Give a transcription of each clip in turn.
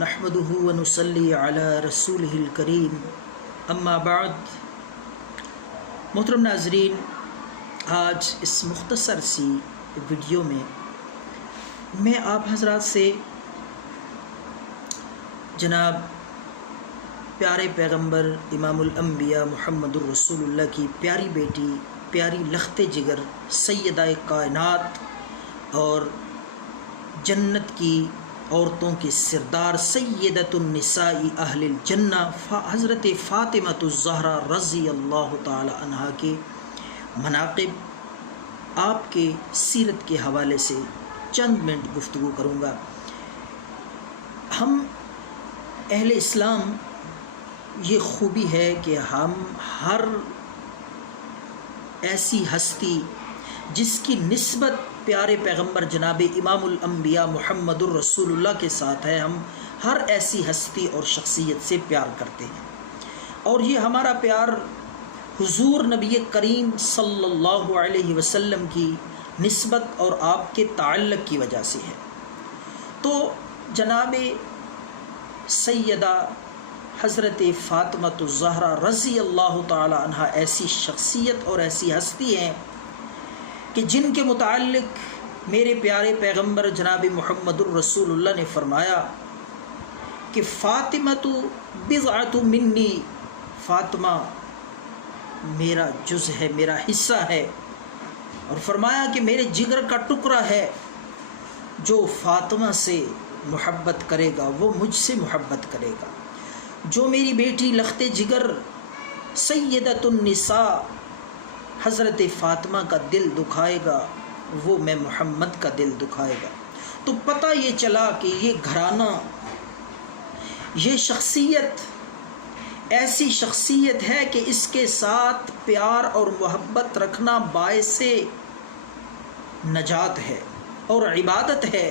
نحمده ونصلي على رسوله الكريم اما بعد۔ محترم ناظرین، آج اس مختصر سی ویڈیو میں آپ حضرات سے جناب پیارے پیغمبر امام الانبیاء محمد الرسول اللہ کی پیاری بیٹی، پیاری لخت جگر، سیدہ کائنات اور جنت کی عورتوں کی سردار سیدۃ النساء اہل الجنہ حضرت فاطمہ الزہرا رضی اللہ تعالی عنہا کے مناقب، آپ کے سیرت کے حوالے سے چند منٹ گفتگو کروں گا۔ ہم اہل اسلام یہ خوبی ہے کہ ہم ہر ایسی ہستی جس کی نسبت پیارے پیغمبر جناب امام الانبیاء محمد الرسول اللہ کے ساتھ ہے، ہم ہر ایسی ہستی اور شخصیت سے پیار کرتے ہیں، اور یہ ہمارا پیار حضور نبی کریم صلی اللہ علیہ وسلم کی نسبت اور آپ کے تعلق کی وجہ سے ہے۔ تو جناب سیدہ حضرت فاطمہ الزہرا رضی اللہ تعالی عنہا ایسی شخصیت اور ایسی ہستی ہیں کہ جن کے متعلق میرے پیارے پیغمبر جناب محمد الرسول اللہ نے فرمایا کہ فاطمہ بضعۃ منی، فاطمہ میرا جز ہے، میرا حصہ ہے، اور فرمایا کہ میرے جگر کا ٹکڑا ہے، جو فاطمہ سے محبت کرے گا وہ مجھ سے محبت کرے گا، جو میری بیٹی لخت جگر سیدۃ النساء حضرت فاطمہ کا دل دکھائے گا وہ میں محمد کا دل دکھائے گا۔ تو پتہ یہ چلا کہ یہ گھرانہ، یہ شخصیت ایسی شخصیت ہے کہ اس کے ساتھ پیار اور محبت رکھنا باعث نجات ہے اور عبادت ہے،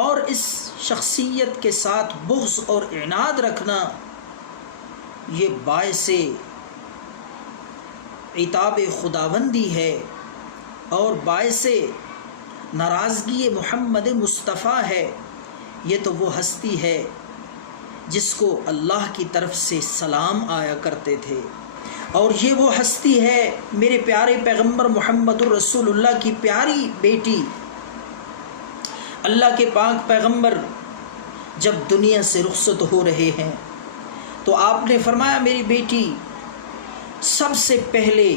اور اس شخصیت کے ساتھ بغض اور عناد رکھنا یہ باعث عتاب خداوندی ہے اور باعث ناراضگی محمد مصطفیٰ ہے۔ یہ تو وہ ہستی ہے جس کو اللہ کی طرف سے سلام آیا کرتے تھے، اور یہ وہ ہستی ہے میرے پیارے پیغمبر محمد الرسول اللہ کی پیاری بیٹی۔ اللہ کے پاک پیغمبر جب دنیا سے رخصت ہو رہے ہیں تو آپ نے فرمایا میری بیٹی سب سے پہلے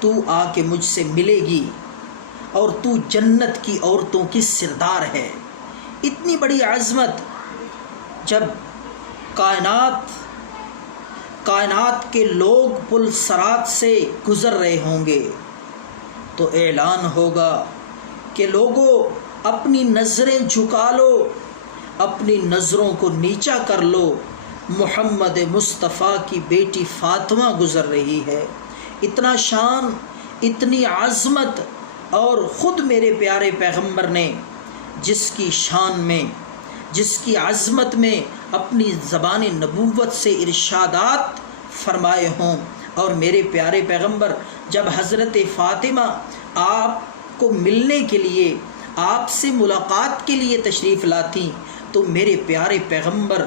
تو آ کے مجھ سے ملے گی، اور تو جنت کی عورتوں کی سردار ہے۔ اتنی بڑی عظمت جب کائنات کے لوگ پل صراط سے گزر رہے ہوں گے تو اعلان ہوگا کہ لوگوں اپنی نظریں جھکا لو، اپنی نظروں کو نیچا کر لو، محمد مصطفیٰ کی بیٹی فاطمہ گزر رہی ہے۔ اتنا شان، اتنی عظمت، اور خود میرے پیارے پیغمبر نے جس کی شان میں، جس کی عظمت میں اپنی زبان نبوت سے ارشادات فرمائے ہوں، اور میرے پیارے پیغمبر جب حضرت فاطمہ آپ کو ملنے کے لیے، آپ سے ملاقات کے لیے تشریف لاتی تو میرے پیارے پیغمبر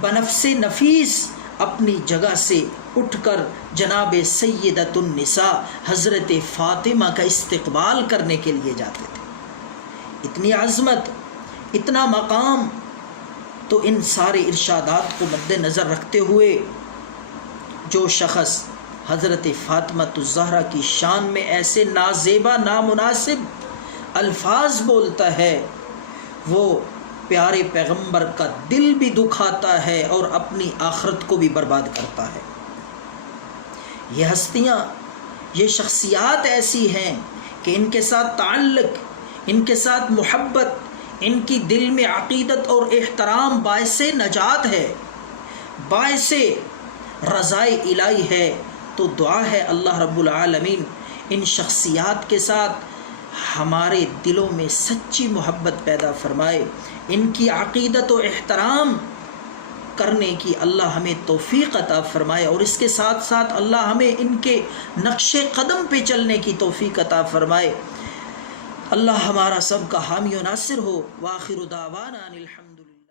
بنفس نفیس اپنی جگہ سے اٹھ کر جناب سیدۃ النساء حضرت فاطمہ کا استقبال کرنے کے لیے جاتے تھے۔ اتنی عظمت، اتنا مقام، تو ان سارے ارشادات کو مد نظر رکھتے ہوئے جو شخص حضرت فاطمہ الزہرا کی شان میں ایسے نازیبا، نامناسب الفاظ بولتا ہے وہ پیارے پیغمبر کا دل بھی دکھاتا ہے اور اپنی آخرت کو بھی برباد کرتا ہے۔ یہ ہستیاں، یہ شخصیات ایسی ہیں کہ ان کے ساتھ تعلق، ان کے ساتھ محبت، ان کی دل میں عقیدت اور احترام باعث نجات ہے، باعث رضائے الہی ہے۔ تو دعا ہے اللہ رب العالمین ان شخصیات کے ساتھ ہمارے دلوں میں سچی محبت پیدا فرمائے، ان کی عقیدت و احترام کرنے کی اللہ ہمیں توفیق عطا فرمائے، اور اس کے ساتھ ساتھ اللہ ہمیں ان کے نقش قدم پہ چلنے کی توفیق عطا فرمائے۔ اللہ ہمارا سب کا حامی و ناصر ہو۔ وآخر دعوانا ان الحمدللہ۔